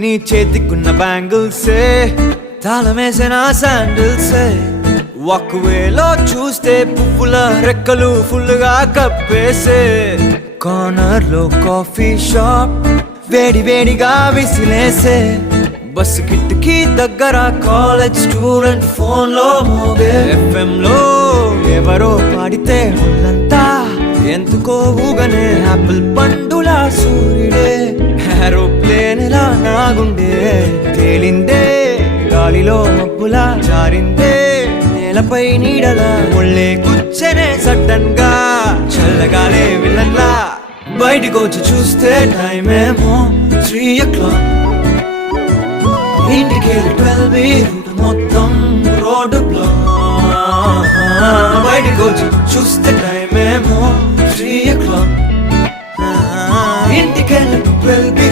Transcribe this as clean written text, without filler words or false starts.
నీ చేతికున్న బ్యాంగిల్సే తాళమేసిన శాండిల్సే ఒక్కవేలో చూస్తే పువ్వుల రెక్కలు ఫుల్గా కప్పేసే కార్నర్ లో కాఫీ షాప్ వేడి వేడిగా విసిలేసే బస్సు కిటికీ దగ్గర కాలేజ్ స్టూడెంట్ ఫోన్ లో మోగే FM లో ఎవరో పాడితే ఒళ్ళంతా ఎందుకో ఊగనే యాపిల్ పండులా సూర్యుడే ఏరోప్లేన్ లా నాగుండే తేలిందే గాలిలో మబ్బులా జారిందే నేలపై నీడలా ఒళ్ళే కూర్చనే సడన్ గా చల్లగాలే విలన్లా బయటికొచ్చి చూస్తే టైం ఏమో 3 o'clock ఇంటికెళ్ళి 12 రూట్ మొత్తం రోడ్డు బ్లాక్ బయటికొచ్చి చూస్తే టైం ఏమో 3 o'clock ఇంటికెళ్ళి 12